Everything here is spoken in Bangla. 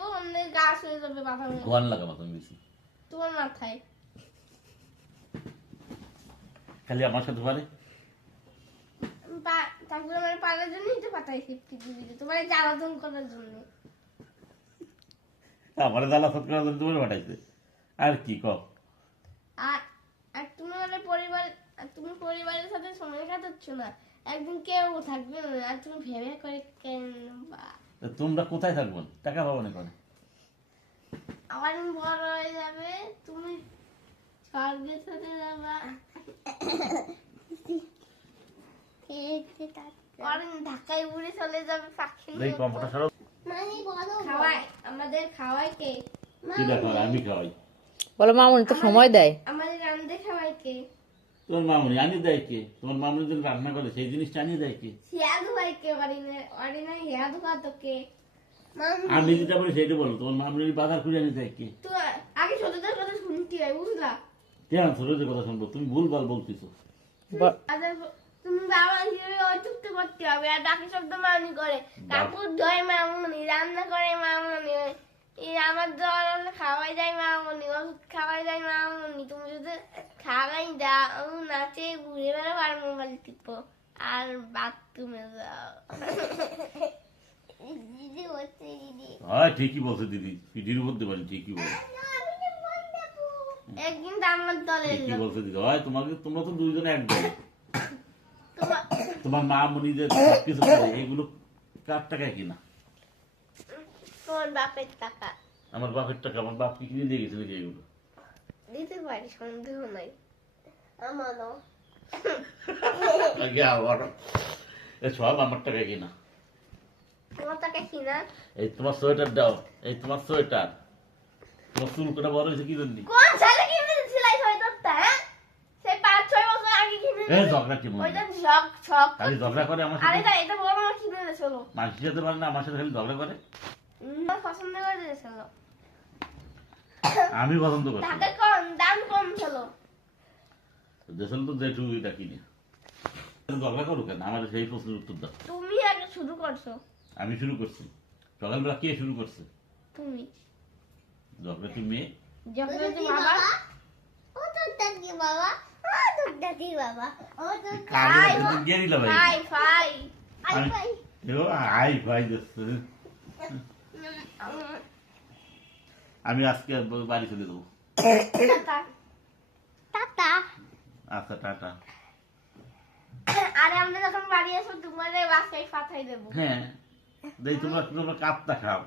দেবো, অন্যের গাছ হয়ে যাবে মাথা। কোয়ান লাগাবো তুমি বেশি তোমার মাথায়। খালি আমার সাথে পারে তারপরে আমার পালার জন্যই তো পাঠাইছি পৃথিবীতে, তোমার জ্বালাতন করার জন্য। আমার জ্বালাতন করার জন্য তোমার পাঠাইছে, আর কি কও? আর তুমি মানে তুমি পরিবারের সাথে সময় কাটাচ্ছ না, একদিন কেউ থাকবে না, আর তুমি ভেবে করে কেন? তোমরা কোথায় থাকবো? টাকা পাবো না করে আবার বড় হয়ে যাবে, তুমি স্বর্গে চলে যাবা, ঢাকায় উড়ে চলে যাবে পাখি। খাওয়াই আমাদের, খাওয়াই কে? আমি খাওয়াই। বলো মামুনি তো সময় দেয়। আমাদের রান্ধে খাওয়াই কে? তোমার মামুনি আনিয়ে দেয় কে? তোমার মামুনি যদি রান্না করে সেই জিনিসটা আনিয়ে দেয় কে? হিয়া ধোয়াই কে? অরিনা হিয়া ধোয়া তো কে? আমি যেটা বলি সেটা বলো, তোমার মামুনি বাজার করে আনিয়ে দেয় কে? তো আগে ছোটদের কথা শুনতে হয়, বুঝলা? কেন ছোটদের কথা শুনবো? তুমি ভুলভাল বলতেছো। তুমি বাবা হিসেবে অচুক্ত করতে হবে, আর বাকি শব্দ মামুনি করে, কাপড় ধোয় মামুনি, রান্না করে মামুনি, আমার জ্বর হলে খাওয়াই যায় মামুনি, ওষুধ খাওয়াই যায় মামুনি। তুমি যদি খাওয়াই দাও, নাচে ঘুরে বেড়াবো আর মোবাইল টিপো আর বাথরুমে যাও। দিদি বলছে, দিদি হ্যাঁ ঠিকই বলছে দিদি, পিঠির উপর দিয়ে বলে ঠিকই বলে। একদিন তো আমার দলে ঠিকই বলছে দিদি, হয় তোমাকে, তোমরা তো দুইজনে এক দলে। তোমার মামুনি যে সবকিছু করে এগুলো কার টাকায় কিনা? তোর বাপের টাকা। আমার বাপের টাকা, আমার বাপ কি কিনে দিয়ে গেছিল এগুলো? দিতে পারি, সন্দেহ নাই। আমারও সব আমার টাকা কিনা। তোমার টাকা কিনা? এই তোমার সোয়েটার দাও, এই তোমার সোয়েটার, তোমার চুল করে বড় হয়েছে কি জন্য? কোন ছেলে কিনে দিছিলাই সোয়েটারটা? হ্যাঁ, সেই 5-6 বছর আগে কিনে এই ঝগড়া কি মনে? ওইটা শখ খালি ঝগড়া করে আমার আরে সাথে। এটা বড় মামা কিনে দিয়েছিল। মানুষের সাথে পারে না, আমার সাথে খালি ঝগড়া করে। পছন্দ করে দিয়েছিল। আমি পছন্দ করছি। টাকা কম, দাম কম ছিল। দেশল তো যেটু এটা কিনে ঝগড়া করো কেন? আমার সেই প্রশ্নের উত্তর দাও। তুমি আগে শুরু করছো। আমি শুরু করছি? সকালবেলা কে শুরু করছে? তুমি। ঝগড়া কি মেয়ে? ঝগড়া তো বাবা। ও তো দাদি বাবা, ও তো দাদি বাবা, ও তো কাজে তো গেরি লাগাই। ফাই আই ভাই। এও আই ভাই দিচ্ছে। আমি আজকে বাড়ি চলে যাবো। টাটা। আচ্ছা টাটা। আরে আমরা যখন বাড়ি আসবো তোমার বাসায় পাঠাই দেবো। হ্যাঁ, তোমরা কাপটা খাও।